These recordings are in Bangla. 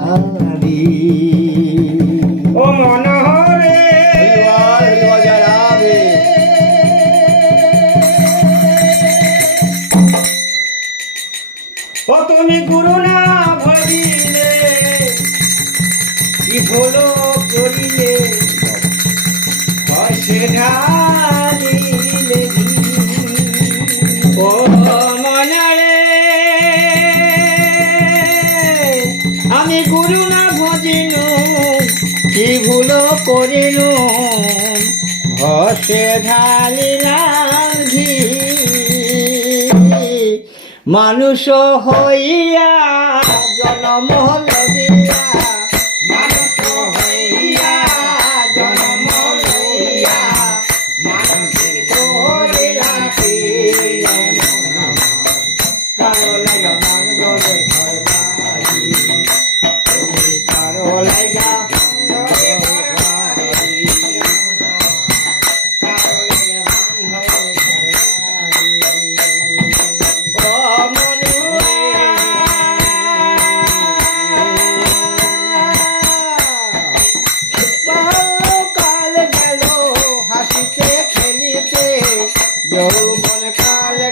ও মন হরে তুমি গুরু না ভাবিলে কি বলো আমি গুরু না ভজেন কি ভুল করিল ভসে ঢালিলাম মানুষ হইয়া জনমহল Yo, wanna call it.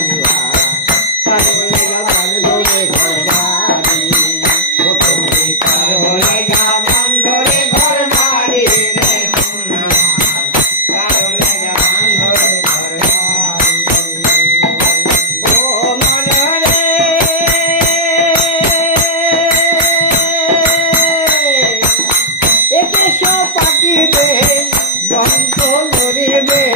বন্ধ রে